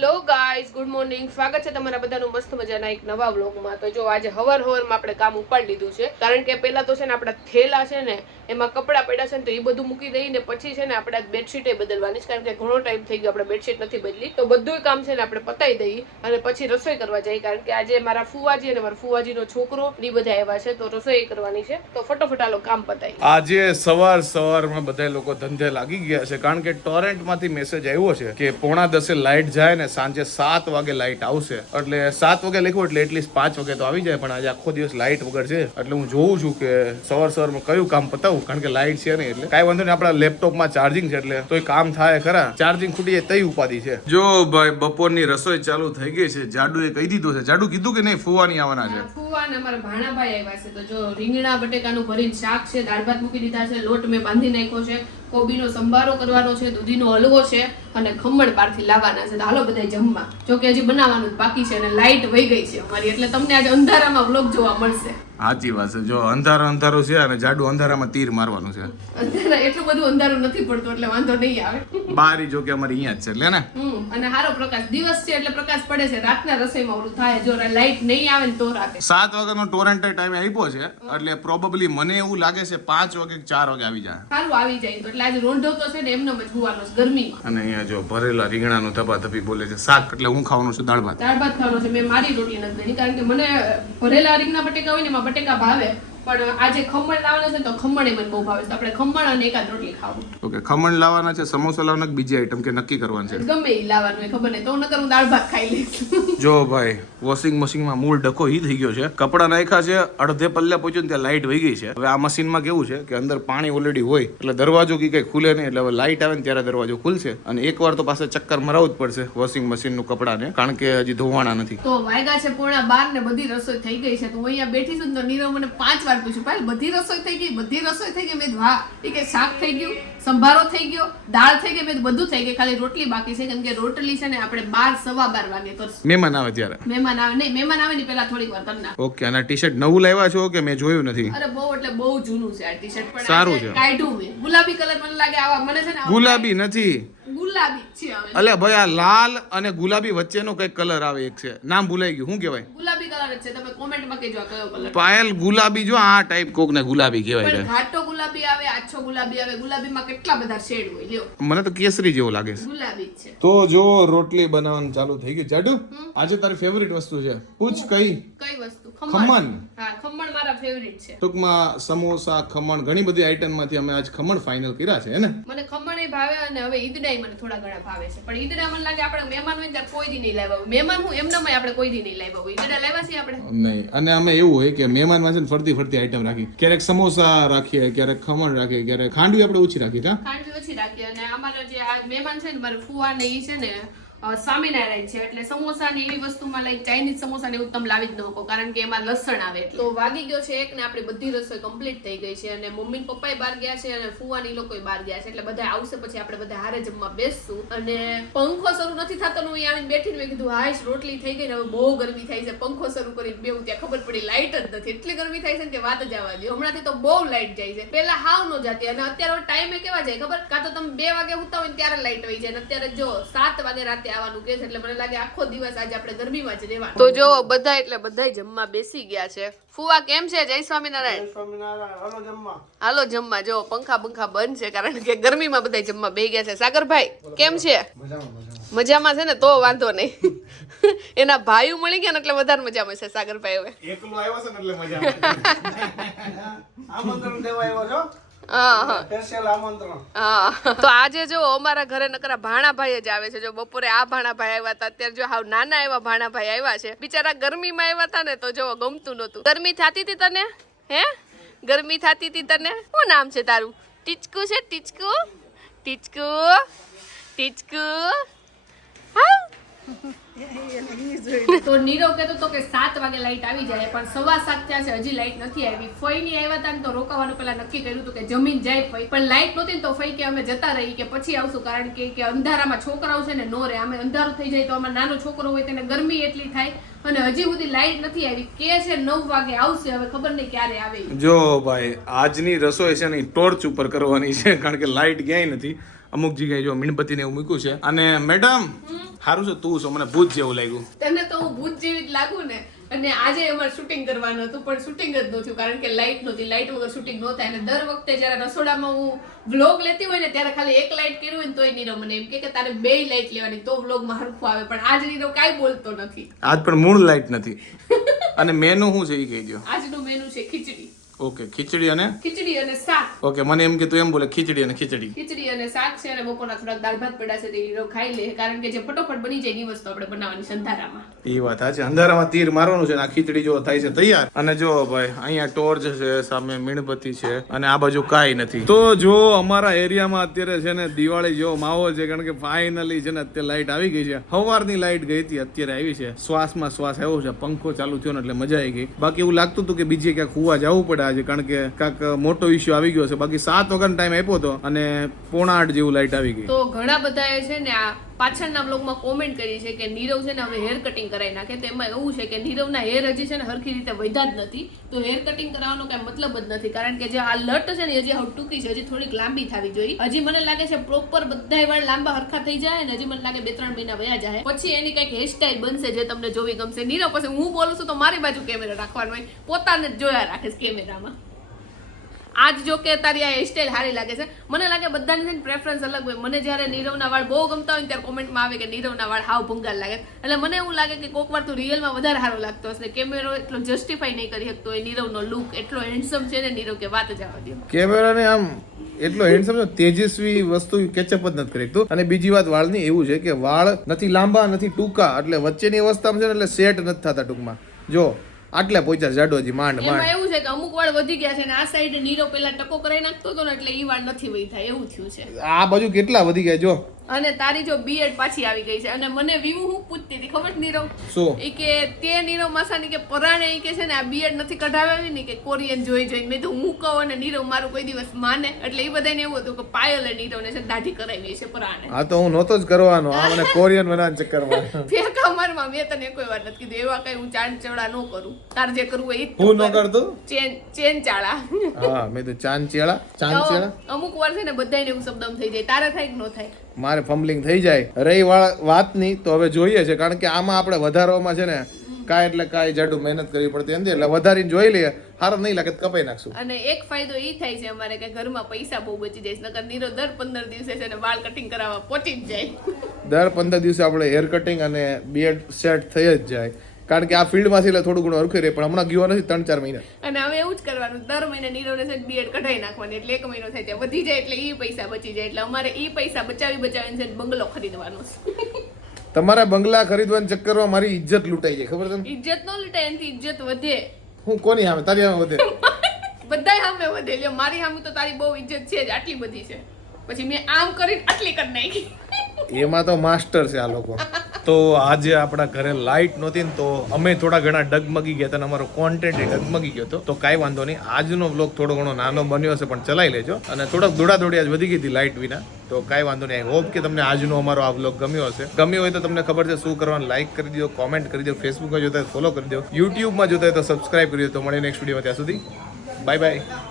Hello guys good morning સ્વાગત છે તમારા બધાનું મસ્ત મજાના એક નવા વ્લોગમાં તો જો આજે હવર હવરમાં આપણે કામ ઉપાડી લીધું છે. કારણ કે પહેલાં તો છે ને આપણા થેલા છે ને એમાં કપડાં પડ્યા છે ને તો એ બધું મૂકી દઈને પછી છે ને આપણે બેડશીટ બદલવાની છે. કારણ કે ઘણો ટાઈમ થઈ ગયો આપણે બેડશીટ નથી બદલી. તો બધું કામ છે ને આપણે પતાવી દઈએ અને પછી રસોઈ કરવા જઈએ. કારણ કે આજે મારા ફુવાજી અને મારા ફુવાજીનો છોકરો એ બધા આવ્યા છે. તો રસોઈ કરવાની છે. તો ફટોફટ આલો કામ પતાવી આજે સવાર સવારમાં બધા લોકો ધંધે લાગી ગયા છે. કારણ કે ટોરેન્ટમાંથી મેસેજ આવ્યો છે કે પોણા દસે લાઇટ જાય ને સાંજે સાત વાગે લાઇટ આવશે. એટલે સાત વાગે લખ્યું એટલે એટલીસ્ટ પાંચ વાગે તો આવી જાય. પણ આજે આખો દિવસ લાઇટ વગર છે. એટલે હું જોઉં છું કે સવાર સવારમાં કયું કામ પતાવું? કારણ કે લાઇટ છે નહીં એટલે. કાંઈ વાંધો નહીં આપણા લેપટોપમાં ચાર્જિંગ છે એટલે. એ કામ થાય ખરા. ચાર્જિંગ ખૂટી જાય તઈ ઉપાધિ છે. જો ભાઈ બપોરની રસોઈ ચાલુ થઈ ગઈ છે જાડુએ કહી દીધું છે. જાડુ કીધું કે નહીં ફુવાની આવવાના છે? ફુવા અને અમારા ભાણાભાઈ આવ્યા છે. તો જો રીંગણા બટેકાનું ભરીને શાક છે દાળ ભાત મૂકી દીધા છે લોટ મેં બાંધી નાખ્યો છે. કોબીનો સંભારો કરવાનો છે દૂધીનો હલવો છે અને ખમણ બહારથી લાવવાના છે. તો હાલો બધા જમવા. જો કે હજી બનાવવાનું બાકી છે અને લાઇટ વહી ગઈ છે અમારી. એટલે તમને આજે અંધારામાં વ્લોગ જોવા મળશે. સાચી વાત છે. જો અંધારો અંધારો છે અને જાડુ અંધારામાં તીર મારવાનું છે. અંધારા એટલું બધું અંધારું નથી પડતું એટલે વાંધો નહીં આવે. બારી જો કે અમારી અહીંયા જ છે એટલે ને? અને સારો પ્રકાશ દિવસ છે એટલે પ્રકાશ પડે છે. રાતના રસોઈમાં ઓલું થાય જો લાઈટ નહીં આવે ને તો રાતે. સાત વાગ્યાનો ટોરેન્ટ ટાઈમ આપ્યો છે એટલે પ્રોબેબલી મને એવું લાગે છે પાંચ વાગે ચાર વાગે આવી જાય. સારું આવી જાય તો એટલે આજે રોંઢો તો છે ને એમનો જ હોવાનો છે ગરમીમાં અને અહીંયા જો ભરેલા રીંગણાનું ધપાધપી બોલે છે શાક એટલે હું ખાવાનું છું દાળ ભાત. દાળ ભાત ખાવાનું છે મેં મારી રોટલી નથી કારણ કે મને ભરેલા રીંગણા બટેકા હોય ને એમાં બટેકા ભાવે પણ આજે ખમણ લાવવાના છે તો ખમણ એ મને બહુ ભાવે છે. આપણે ખમણ અને એકાદ રોટલી ખાવું. ઓકે ખમણ લાવવાના છે સમોસા લાવવાના બીજી આઈટમ કે નક્કી કરવાનું છે? ગમે એ લાવવાનું ખબર નહીં. તો નકર હું દાળ ભાત ખાઈ લઈશ. જો ભાઈ વોશિંગ મશીનમાં મૂળ ડખો ઈ થઈ ગયો છે. કપડાં નાખ્યા છે અડધે પલ્લે પહોંચ્યું ત્યાં લાઇટ વહી ગઈ છે. હવે આ મશીનમાં કેવું છે કે અંદર પાણી ઓલરેડી હોય એટલે દરવાજો કી કઈ ખુલે નહીં એટલે હવે લાઇટ આવે ને ત્યારે દરવાજો ખુલશે. અને એકવાર તો પાસે ચક્કર મરાવવું જ પડશે વોશિંગ મશીનનું કપડાને કારણ કે હજી ધોવાણા નથી. તો વાયગા છે પોણા બાર ને બધી રસોઈ થઈ ગઈ છે. તો હું અહીંયા બેઠી છું તો નીરવ મને પાંચ વાર પૂછ્યું પાયલ બધી રસોઈ થઈ ગઈ? બધી રસોઈ થઈ ગઈ? મેં હા. એ કે શાક થઈ ગયું સંભારો થઈ ગયો દાળ થઈ ગઈ. મેં બધું થઈ ગયું ખાલી રોટલી બાકી છે. કેમ કે રોટલી છે ને આપણે બાર સવા બાર વાગે કરશું. મહેમાન આવે ત્યારે? મહેમાન આવે નહીં મહેમાન આવે ને પેલા થોડીક વાર કરી ઓકે અને ટી શર્ટ નવું લાવ્યા છો કે મેં જોયું નથી? અરે બહુ એટલે બહુ જૂનું છે આ ટી શર્ટ પણ સારું છે. કાઢ્યું મેં. ગુલાબી કલર મને લાગે આવા મને છે ને ગુલાબી નથી. ગુલાબી. અલે ભાઈ આ લાલ અને ગુલાબી વચ્ચેનો કઈ કલર આવે એક છે. નામ ભૂલાઈ ગયું. શું કહેવાય? ગુલાબી કલર છે. તમે કોમેન્ટમાં કહેજો આ કયો કલર પાયલ ગુલાબી જો આ ટાઈપ કોક ને ગુલાબી કહેવાય પણ છે. ઘાટો ગુલાબી આવે આછો ગુલાબી આવે ગુલાબીમાં કેટલા બધા શેડ હોય લ્યો. મને તો કેસરી જેવો લાગે છે. ગુલાબી છે. તો જો રોટલી બનાવવાનું ચાલુ થઈ ગઈ જાડુ આજે તારી ફેવરિટ વસ્તુ છે. પૂછ કઈ? કઈ વસ્તુ? ખમણ. હા ખમણ મારા ફેવરિટ છે. ટૂંકમાં સમોસા ખમણ ઘણી બધી આઈટમમાંથી અમે આજ ખમણ ફાઇનલ કર્યા છે હે ને? મને ખમણ ભાવે અને હવે ઈદડાઈ મને થોડા ઘણા ભાવે છે. પણ ઈદડા મને લાગે આપણે મહેમાન હોય ત્યારે કોઈ દી નહીં લાવ્યા મહેમાન હું એમનામાં આપણે કોઈ દી નહીં લાવ્યા હોય. ઈદડા લાવ્યા છે આપણે? નહીં. અને અમે એવું હોય કે મહેમાનમાં છે ને ફરતી ફરતી આઈટમ રાખી. ક્યારેક સમોસા રાખીએ ક્યારેક ખમણ રાખીએ ક્યારેક ખાંડવી આપણે ઓછી રાખીએ કા? ખાંડ ઓછી રાખીએ. અને અમારા જે આ મહેમાન છે ને મારા ફુવા ને ઈ છે ને સ્વામિનારાયણ છે, એટલે સમોસા ને એવી વસ્તુમાં લાઈક ચાઇનીઝ સમોસા ને એવું લાવી જ ન શકો, કારણ કે એમાં લસણ આવે તો વાગી ગયો છે એક ને આપણી બધી રસોઈ કમ્પ્લીટ થઈ ગઈ છે અને મમ્મી પપ્પાએ બહાર ગયા છે અને ફુવા ની લોકો બહાર ગયા છે, એટલે બધા આવશે પછી આપણે બધા હારે જમવા બેસશું. અને પંખો શરૂ નથી થતો હું આવીને બેઠીને મેં કીધું હાશ રોટલી થઈ ગઈ ને હવે બહુ ગરમી થાય છે. પંખો શરૂ કરીને બેવું ત્યાં ખબર પડી લાઇટ જ નથી. એટલી ગરમી થાય છે કે વાત જ આવવા દે હમણાંથી તો બહુ લાઇટ જાય છે. પેલા હાવ નો જાતી, અને અત્યારે ટાઈમે કેવા જાય ખબર? કાં તો તમે બે વાગે ઉતા હોય ત્યારે લાઇટ વહી જાય, અને અત્યારે જો સાત વાગે રાતે આવવાનું કે છે એટલે મને લાગે આખો દિવસ આજે આપણે ગરમીમાં જ રહેવાનું. તો જો બધા એટલે બધા જમવા બેસી ગયા છે. ફુવા કેમ છે? જય સ્વામિનારાયણ. હાલો જમવા. જો પંખા બંખા બંધ છે કારણ કે ગરમીમાં બધા જમવા બે ગયા છે. સાગરભાઈ કેમ છે? મજામાં છે ને? તો વાંધો નહીં. એના ભાઈઓ મળી ગયા ને એટલે વધારે મજામાં છે સાગરભાઈ હવે. એકલો આવ્યો છે ને એટલે મજા આમંત્રણ દેવા આવ્યો છો? હા. હા હા. તો આજે જો અમારા ઘરે નકરા ભાણાભાઈ જ આવે છે. જો બપોરે આ ભાણાભાઈ આવ્યા હતા અત્યારે જો હાવ નાના એવા ભાણાભાઈ આવ્યા છે. બિચારા ગરમીમાં આવ્યા હતા ને તો જો ગમતું નહોતું. ગરમી થતી હતી તને? હે? ગરમી થતી હતી તને? શું નામ છે તારું? ટીચકુ છે? ટીચકુ? ટીચકુ? ટીચકુ? હા તો નીરવ કહેતો તો કે સાત વાગે લાઈટ આવી જાય, પણ સવા સાત થયા છે, હજી લાઈટ નથી આવી. ફઈ ની આવ્યા હતા તો રોકાવાનું પેલા નક્કી કર્યું હતું કે જમીન જાય ફઈ. પણ લાઈટ નહોતી તો ફઈ કે અમે જતા રહી કે પછી આવશું, કારણ કે કે અંધારામાં છોકરાઓ છે ને નો રે અમે અંધારું થઈ જાય તો આમાં નાનો છોકરો હોય તેને ગરમી એટલી થાય. અને હજી સુધી લાઈટ નથી આવી. કે છે નવ વાગે આવશે, હવે ખબર નહીં ક્યારે આવે. જો ભાઈ, આજની રસોઈ છે ને ટોર્ચ ઉપર કરવાની છે, કારણ કે લાઇટ ક્યાંય નથી. અમુક જગ્યાએ જો મીણબત્તીને એવું મૂક્યું છે. અને મેડમ સારું છે તું છો મને ભૂત જેવું લાગ્યું. તને તો હું ભૂત જેવી જ લાગુ ને અને આજે અમારે શૂટિંગ કરવાનું હતું પણ શૂટિંગ જ નહોતું કારણ કે લાઇટ નહોતી. લાઇટ વગર શૂટિંગ નહોતા અને દર વખતે જ્યારે રસોડામાં હું વ્લોગ લેતી હોય ને ત્યારે ખાલી એક લાઇટ કર્યું હોય ને તોય નીરવ મને એમ કે તારે બે લાઇટ લેવાની તો વ્લોગમાં હરખું આવે. પણ આજ નીરવ કાંઈ બોલતો નથી. આજ પણ મૂળ લાઇટ નથી. અને મેનુ શું છે એ કહી દો આજનું મેનુ છે ખીચડી. ઓકે ખીચડી અને? ખીચડી અને શાક. ઓકે મને એમ કે તું એમ બોલે ખીચડી અને ખીચડી. ખીચડી અને શાક છે અને બપોરના થોડાક દાળ ભાત પડ્યા છે તે નીરવ ખાઈ લે. કારણ કે જે ફટોફટ બની જાય એની વસ્તુ આપણે બનાવવાની સંધારામાં એ વાત છે અંધારામાં તીર મારવાનું છે આ ખીચડી જો થાય છે તૈયાર. અને જો ભાઈ, અહીંયા ટોર્ચ છે, સામે મીણબત્તી છે અને આ બાજુ કાંઈ નથી. તો જો અમારા એરિયામાં અત્યારે છે ને, દિવાળી જેવો માહોલ છે, કારણ કે ફાઇનલી છે ને, અત્યારે લાઇટ આવી ગઈ છે. સવારની લાઇટ ગઈ હતી, અત્યારે આવી છે. શ્વાસમાં શ્વાસ આવ્યો છે, પંખો ચાલુ થયો ને, એટલે મજા આવી ગઈ. બાકી એવું લાગતું હતું કે બીજે ક્યાંક હુવા જવું પડે આજે, કારણ કે કાંક મોટો ઇસ્યુ આવી ગયો છે. બાકી સાત વગર ટાઈમ આપ્યો હતો અને પોણા આઠ જેવું લાઇટ આવી ગઈ તો ઘણા બધાએ છે ને આ પાછળના બ્લોગમાં કોમેન્ટ કરી છે કે નીરવ છે ને હવે હેર કટિંગ કરાવી નાખે. તો એમાં એવું છે કે નીરવના હેર હજી છે ને હરખી રીતે વધ્યા જ નથી. તો હેર કટિંગ કરાવવાનો કઈ મતલબ જ નથી. કારણ કે જે આ લટ છે ને હજી હવે ટૂંકી છે, હજી થોડીક લાંબી થવી જોઈએ. હજી મને લાગે છે પ્રોપર બધા વાળ લાંબા હરખા થઈ જાય ને હજી મને લાગે બે ત્રણ મહિના વયા જાય. પછી એની કંઈક હેરસ્ટાઈલ બનશે જે તમને જોવી ગમશે. નીરવ, પછી હું બોલું છું તો મારી બાજુ કેમેરા રાખવાનો હોય. પોતાને જ જોયા રાખે કેમેરામાં આજ જો કે તારી આ હેરસ્ટાઈલ સારી લાગે છે. મને લાગે બધાની પ્રેફરન્સ અલગ હોય. મને જ્યારે નીરવના વાળ બહુ ગમતા હોય ત્યારે કોમેન્ટમાં આવે કે નીરવના વાળ હાવ ભંગાર લાગે. એટલે મને એવું લાગે કે કોક વાર તું રિયલમાં વધારે સારો લાગતો હશે. કેમેરો એટલો જસ્ટિફાઈ નહીં કરી શકતો એ નીરવનો લુક એટલો હેન્ડસમ છે ને નીરવ કે વાત જ આવવા દો. કેમેરાને આમ એટલો હેન્ડસમ તેજસ્વી વસ્તુ કેચઅપ જ નથી કરી અને બીજી વાત વાળની એવું છે કે વાળ નથી લાંબા, નથી ટૂંકા. એટલે વચ્ચેની અવસ્થામાં છે ને એટલે સેટ નથી થતા ટૂંકમાં. જો આટલે પહોંચ્યા જાડોજી માંડ માંડ. એવું છે કે અમુક વાળ વધી ગયા છે ને આ સાઈડ નીરો પેલા ટકો કરાઈ નાખતો હતો ને એટલે ઈ વાળ નથી વહી થાય એવું થયું છે. આ બાજુ કેટલા વધી ગયા જો? અને તારી જો બીએડ પાછી આવી ગઈ છે. અને મને વિવું હું પૂછતી હતી ખબર છે નીરવ? શું? એ કે તે નીરવ માસાની કે પરાણે એ કે છે ને આ બીએડ નથી કઢાવ્યા ને કે કોરિયન જોઈ જોઈ મેં તો હું કહું અને નીરવ મારું કોઈ દિવસ માને. એટલે એ બધાને એવું હતું કે પાયલ અને નીરવ ને દાઢી કરાવી છે પરાણે. આ તો હું નહોતો જ કરવાનો. આ મને કોરિયન બનાવવાનો ચક્કરમાં ફેંકા મારમાં મેં તને કોઈ વાર નથી કીધું. એવા કઈ હું ચાંદ ચડા ન કરું. તાર જે કરવું એ હું ન કરતો? ચેન ચેન ચાળા હા મેં તો ચાંદ ચેડા ચાંદ ચેડા અમુક વાર છે ને બધાને એવું શબ્દમ થઈ જાય. તારે થાય કે ન થાય? મારે ફમ્બલિંગ થઈ જાય. રહી વાતની તો હવે જોઈએ છે. કારણ કે આમાં આપણે વધારવામાં છે ને કાંઈ એટલે કાંઈ જાડું મહેનત કરવી પડતી નથી. એટલે વધારીને જોઈ લઈએ. હાર નહીં લાગે કપાઈ નાખશું. અને એક ફાયદો એ થાય છે અમારે કે ઘરમાં પૈસા બહુ બચી જાય નકર નીરો દર પંદર દિવસે છે ને વાળ કટિંગ કરાવવા પહોંચી જ જાય. દર પંદર દિવસે આપણે હેર કટિંગ અને બીએડ સેટ થઈ જ જાય. કારણ કે આ ફિલ્ડમાંથી એટલે થોડું ઘણું રહે પણ હમણાં ગયો નથી ત્રણ ચાર મહિના. અને હવે એવું જ કરવાનું દર મહિને નીરવને છે બીએડ કઢાઈ નાખવાની એટલે એક મહિનો થાય ત્યાં વધી જાય એટલે એ પૈસા બચી જાય એટલે અમારે એ પૈસા બચાવી બચાવીને છે બંગલો ખરીદવાનો તમારા બંગલા ખરીદવાના ચક્કરમાં મારી ઇજ્જત લૂંટાઈ જાય ખબર તમને ઇજ્જત ન લૂંટાય એનાથી ઇજ્જત વધે. હું કોની સામે? તારી સામે વધે. બધાય સામે વધે લ્યો મારી સામે તો તારી બહુ ઇજ્જત છે જ આટલી બધી છે. પછી મેં આમ કરીને આટલી કરી નાખી. એમાં તો માસ્ટર છે આ લોકો. તો આજે આપણા ઘરે લાઇટ નહોતી ને તો અમે થોડા ઘણા ડગમગી ગયા હતા અમારો કોન્ટેન્ટ ડગમગી ગયો હતો. તો કાંઈ વાંધો નહીં, આજનો બ્લોગ થોડો ઘણો નાનો બન્યો હશે, પણ ચલાવી લેજો. અને થોડોક દોડાદોડી આજ વધી ગઈ હતી લાઇટ વિના. તો કાંઈ વાંધો નહીં આઈ હોપ કે તમને આજનો અમારો આ બ્લોગ ગમ્યો હશે. ગમ્યો હોય તો તમને ખબર છે, શું કરવાનું લાઇક કરી દો કોમેન્ટ કરી દો ફેસબુકમાં જોતા ફોલો કરી દો. યુટ્યુબમાં જોતા તો સબસ્ક્રાઇબ કરી દો. તો મળીએ નેક્સ્ટ વિડીયોમાં ત્યાં સુધી. Bye bye